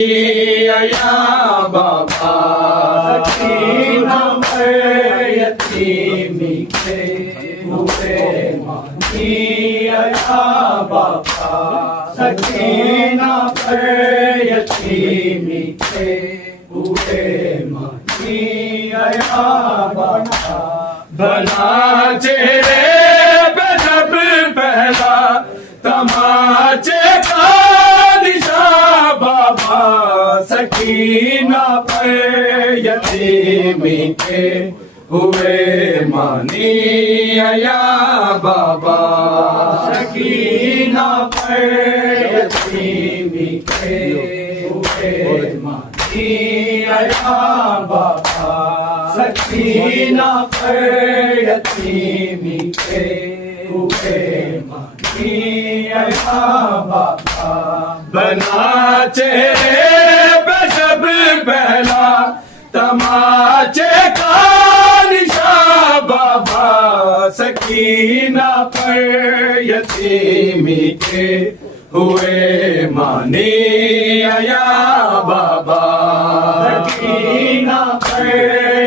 یا بابا سکینہ پر یتیمی کے ہوئے مانی یا بابا سکینہ پر یتیمی کے ہوئے مانی یا بابا بنا چہرے پہ جب پہلا تماچے کا نشان بابا سکینہ پر یتیمی کے ہوئے مانی یا بابا سکینہ پر یتیمی کے ہوئے مانی یا بابا سکینہ پر یتیمی کے ہوئے مانی یا بابا بنا چہرے پہ جب پہلا تماچے کا نشان بابا سکینہ پر یتیمی کے ہوئے مانی یا بابا سکینہ پر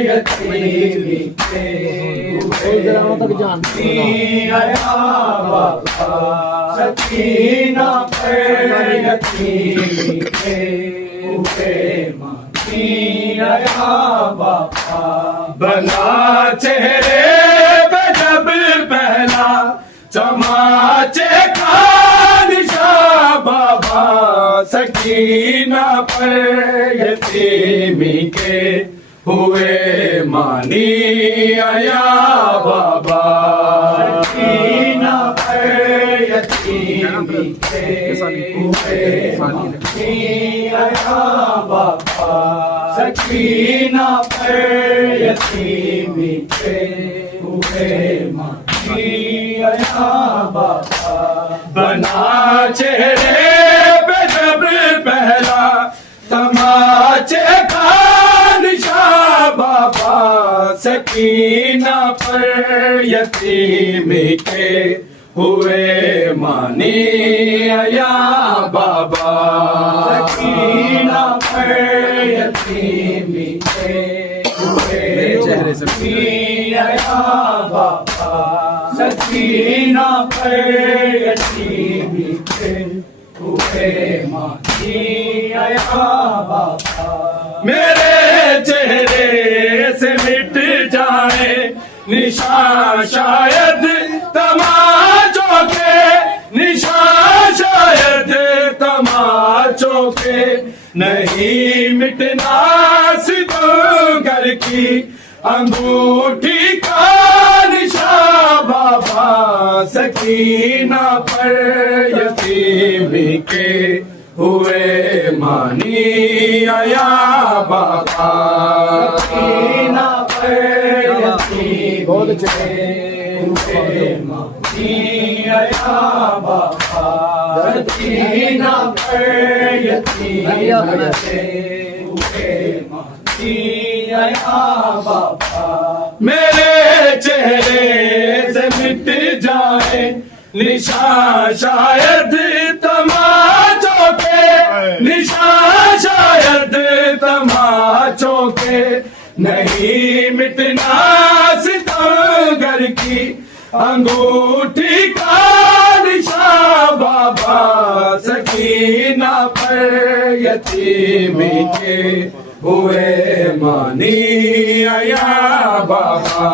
یتیمی کے ہوئے مانی یا بابا سکینہ پر یتیمی کے ہوئے مانی یا بابا بنا چہرے پہ جب پہلا تماچے کا نشان بابا سکینہ پر یتیمی کے ہوئے مانی یا بابا سکینہ پر یتیمی کے ہوئے مانی یا بابا سکینہ پر یتیمی کے ہوئے مانی یا بابا بنا چہرے پہ جب پہلا تماچے کا نشان بابا سکینہ پر یتیمی کے ہوئے مانی یا بابا سکینہ پر یتیمی کے ہوئے مانی یا بابا سکینہ پر یتیمی کے ہوئے مانی یا بابا میرے چہرے سے مٹ جائے نشان شاید تماچوں کے نشان شاید تماچوں کے نہیں مٹنا ستمگر کی انگوٹھی کا نشان بابا سکینہ پر یتیمی کے ہوئے مانی یا بابا سکینہ پر یتیمی کے ہوئے مانی یا بابا سکینہ پر یتیمی کے ہوئے مانی یا بابا میرے چہرے سے مٹ جائے نشان شاید تماچوں کے نشان شاید تماچوں کے نہیں مٹنا ستمگر کی انگوٹھی کا نشان بابا سکینہ پر یتیمی کے ہوئے مانی یا بابا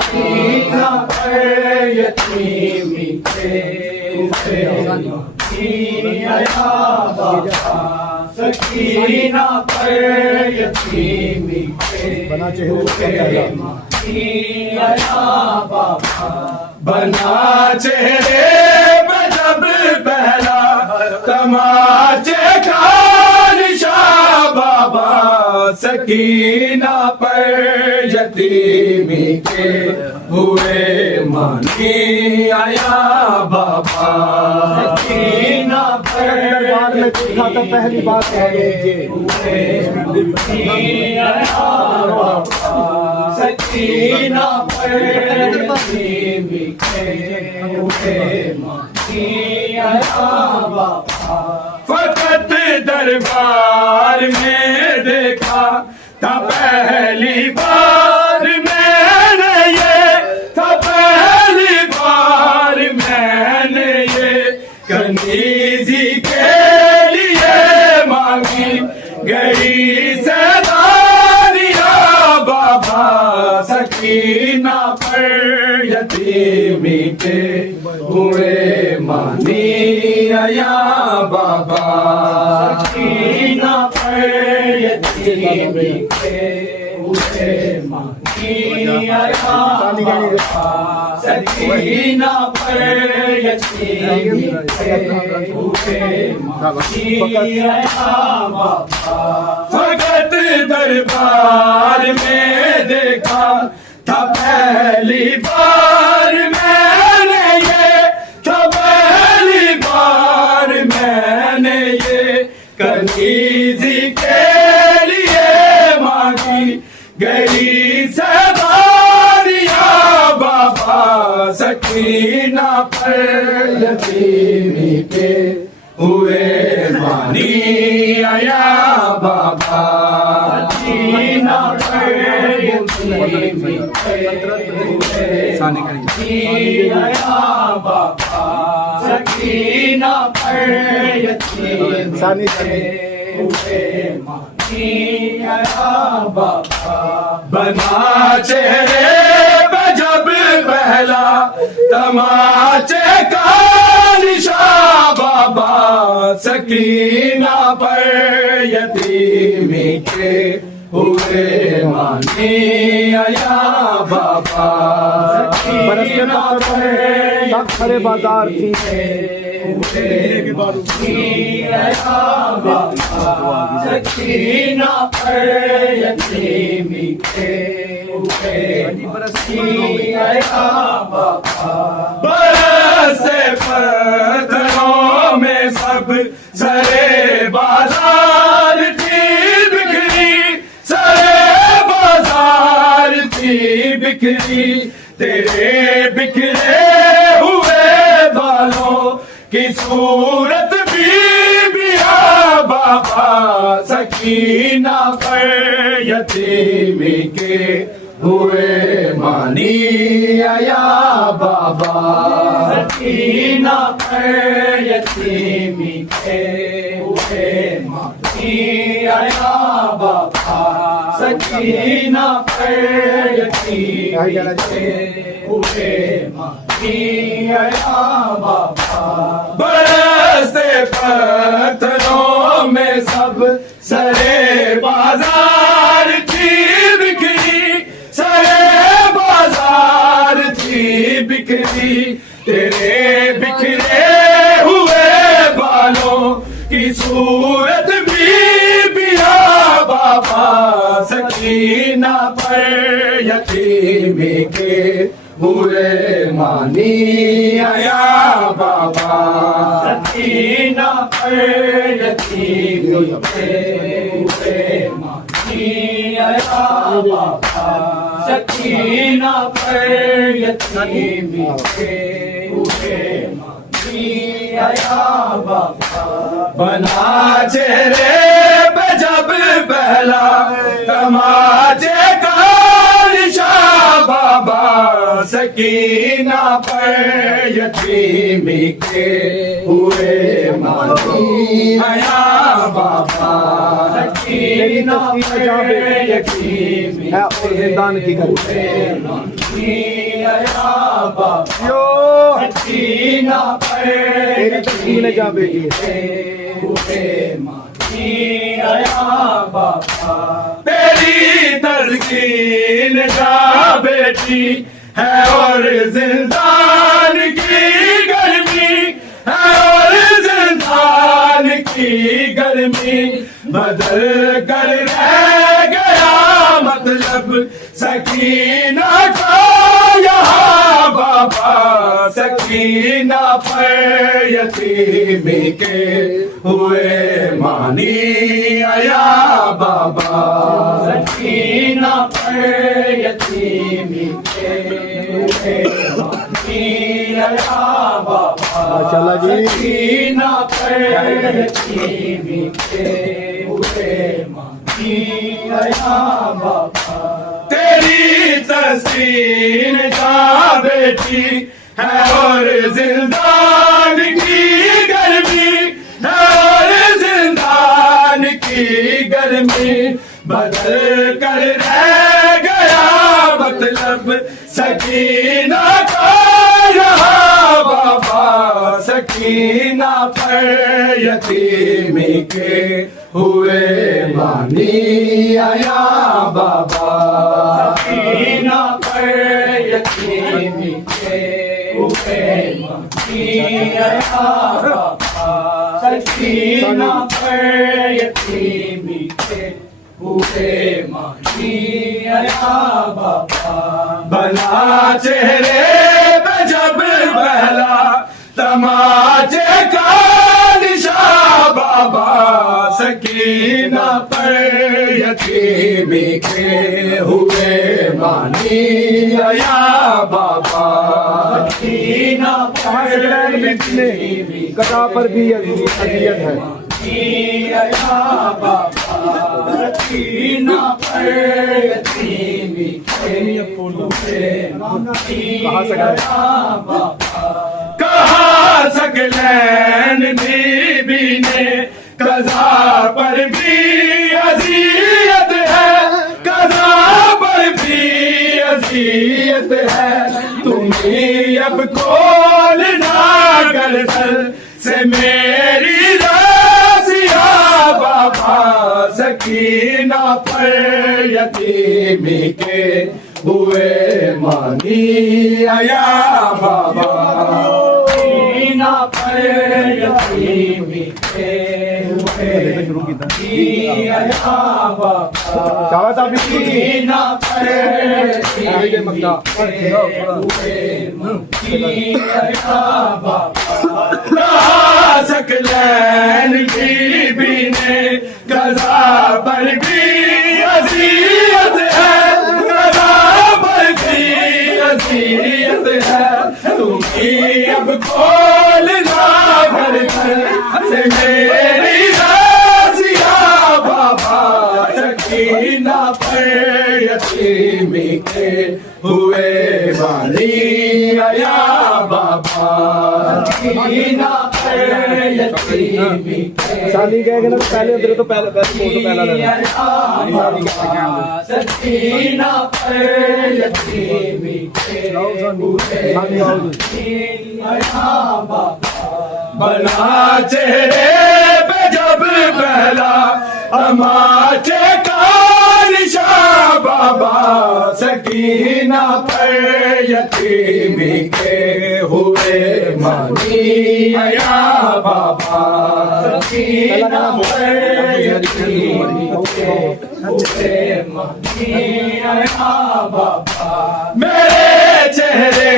سکینہ پر یتیمی کے ہوئے مانی یا بابا سکینہ پر یتیمی کے ہوئے مانی یا بابا بنا چہرے پہ جب پہلا تماچے کا نشان بابا سکینہ پر یتیمی کے ہوئے مانی یا بابا سکینہ پر پہلی بات ہے سکینہ پر یتیمی کے ہوئے مانی یا بابا فقط دربار میں دیکھا تھا پہلی بار میں نے یہ، تھا پہلی بار میں نے یہ کنیزی کے لیے مانگی گئی سیدانیہ بابا سکینہ پر یتیمی کے ہوئے مانی یا بابا سکینہ پر یتیمی کے ہوئے مانی یا بابا سکینہ پر یتیمی کے ہوئے مانی یا بابا فقط دربار میں دیکھا تھا پہلی بار میں نے یہ، تھا پہلی بار میں نے یہ کنیزی کے لیے مانگی گئی سیدانیہ بابا سکینہ پر یتیمی کے ہوئے مانی یا بابا سکینہ پر یتیمی کے ہوئے مانی یا بابا سکینہ پر یتیمی کے ہوئے مانی یا بابا بنا چہرے پہ جب پہلا تماچے کا نشاں بابا سکینہ پر یتیمی کے ہوئے مانی یا بابا سکینہ پر کھڑے بازار تھی ہوئے مانی یا بابا سکینہ پر یتیمی کے ہوئے مانی یا بابا برسے پتھروں میں سب سرے بازار تھی بکھری، سرے بازار تھی بکھری تیرے بکھرے ہوئے بالوں کی صورت بی بابا سکینہ پر یتیمی کے ہوئے مانی یا بابا سکینہ پر یتیمی کے ہوئے مانی یا بابا سکینہ پر یتیمی کے ہوئے مانی یا بابا برستے پتھروں میں سب سرے بازار تھی بکھری، سرے بازار تھی بکھری تیرے بکھرے ہوئے بالوں کی صورت بی بابا سکینہ پر یتیمی کے ہوئے مانی یا بابا سکینہ پر یتیمی کے ہوئے مانی یا بابا سکینہ پر یتیمی کے ہوئے مانی یا بابا بنا چہرے پہ جب پہلا تماچے کا نشاں بابا سکینہ پر یتیمی کے ہوئے مانی یا بابا سکینہ پر یتیمی ہے اور زندان کی گھر ہوئے مانی یا بابا سکینہ پر تیری جا بیٹی ہوئے مانی یا بابا تیری تسکین جا بیٹی ہے اور زندان کی گرمی ہے، اور زندان کی گرمی بدل کر رہ گیا مطلب سکینہ کا یہاں بابا سکینہ پر یتیمی کے ہوئے مانی یا بابا سکینہ پر یتیمی کے ہوئے مانی آیا بابا ماشاءاللہ جی سکینہ پر یتیمی کے ہوئے مانی آیا بابا تیری تسکین جا بیٹی ہے اور زندان کی گرمی ہے اور زندان کی گرمی بدل کر رہ گیا مطلب سکینہ کا رہا بابا سکینہ پر یتیمی کے ہوئے مانی آیا بابا سکینہ پر یتیمی کے ہوئے مانی آیا بابا سکینہ پر یتیمی کے ہوئے مانی آیا بابا بنا چہرے پہ جب پہلا تماچے کا نشاں بابا سکینہ پر یتیمی کے ہوئے مانی آیا بابا سکینہ پر یتیمی کٹا پر بھی اذیت ہے آیا بابا سکینہ پر یتیمی کے ہوئے مانی آیا بابا کہاں سکلین بی بی نے قضا پر بھی اذیت ہے قضا پر بھی اذیت ہے تمہیں اب کھولنا گردن سے میری راسیہ بابا سکینہ پر یتیمی کے ہوئے مانی آیا بابا سکینہ پر یتیمی کے ہوئے مانی آیا بابا سکینہ پر یتیمی کے ہوئے مانی آیا بابا سکلین بی بی نے قضا پر بھی اذیت ہے قضا پر بھی اذیت ہے تمہیں اب کھولنا گھر گھر سے میری راسیہ بابا سکینہ پر یتیمی کے ہوئے مانی آیا بابا سکینہ پر یتیمی کے شادی کہہ گے نا پہلے ادھر تو پہلے فوٹو پہلا لینا سکینہ پر یتیمی کے ہوئے مانی آیا بابا بنا چہرے پہ جب پہلا تماچے کا نشاں بابا سکینہ پر یتیمی کے ہوئے مانی آیا بابا سکینہ پر یتیمی کے ہوئے مانی آیا بابا میرے چہرے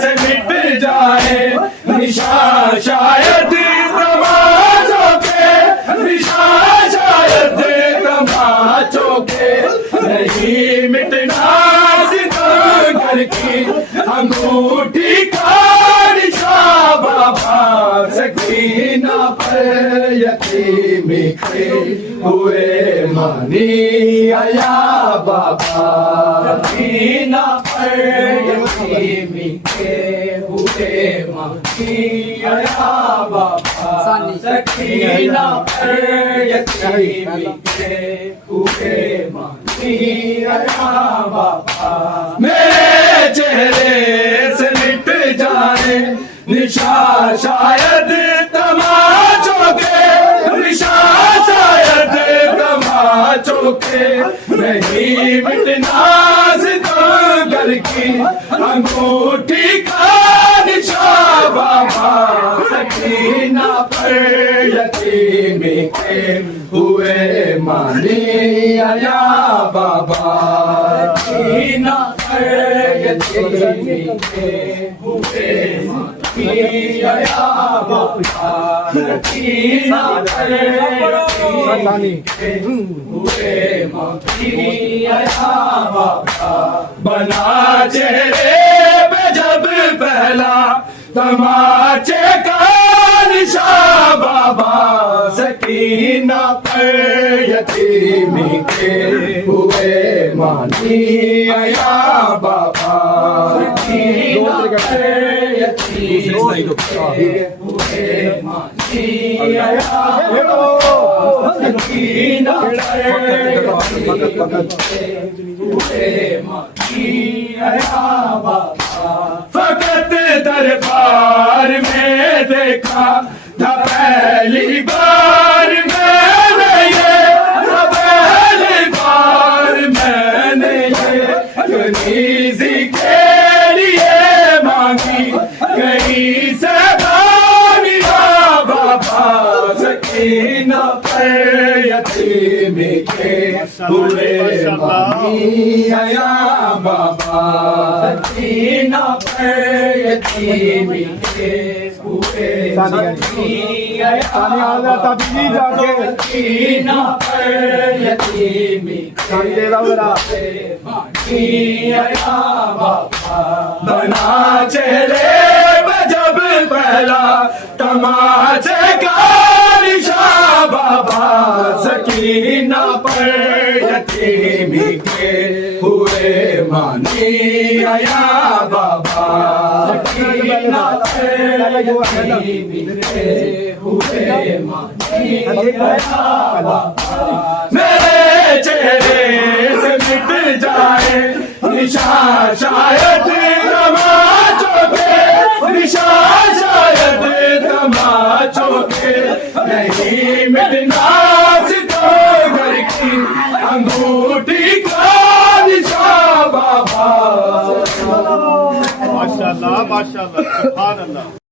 سے مٹ جائے نشاں شاید تماچوں کے نشاں شاید تماچوں کے نہیں مٹنا ستم گھر کی انگوٹھی کا نشاں بابا سکینہ پر یتیمی کے ہوئے مانی آیا بابا سکینہ پر یتیمی کے ہوئے مانی آیا بابا سکینہ پر یتیمی کے ہوئے مانی آیا بابا میرے چہرے سے مٹ جائے نشاں شاید تماچوں کے نشاں شاید تماچوں کے نہیں مٹنا ستم گھر کی انگوٹھی کا نشاں بابا سکینہ پر یتیمی کے ہوئے مانی آیا بابا سکینہ پر یتیمی کے ہوئے مانی بنا چہرے پہ جب پہلا تماچے کا نشان بابا سکینہ پر یتیمی کے ہوئے مانی آیا بابا سکینہ پر یتیمی کے ہوئے مانی آیا بابا سکینہ پر ہوئے مانی آیا بابا فقط دربار میں دیکھا تھا پہلی بار میں نے یہ پہلی بار میں نے یہ کنیزی کے لیے مانگی کہیں سے بانیا بابا سکینہ پر یتیمی کے ہوئے مانی آیا بابا سکینہ پر یتیمی کے ہوئے مانی آیا بابا سکینہ پر یتیمی کے ہوئے مانی آیا بابا بنا چہرے پہ جب پہلا تماچے کا نشان بابا سکینہ پر یتیمی کے ہوئے مانی آیا بابا سکینہ پر یتیمی کے ہوئے مانی آیا بابا میرے چہرے سے مٹ جائے نشان شاید تماچوں کے نشان شاید تماچوں کے نہیں مٹنا ستو گھر کی انگوٹھی کا نشان بابا ماشاءاللہ ماشاءاللہ سبحان اللہ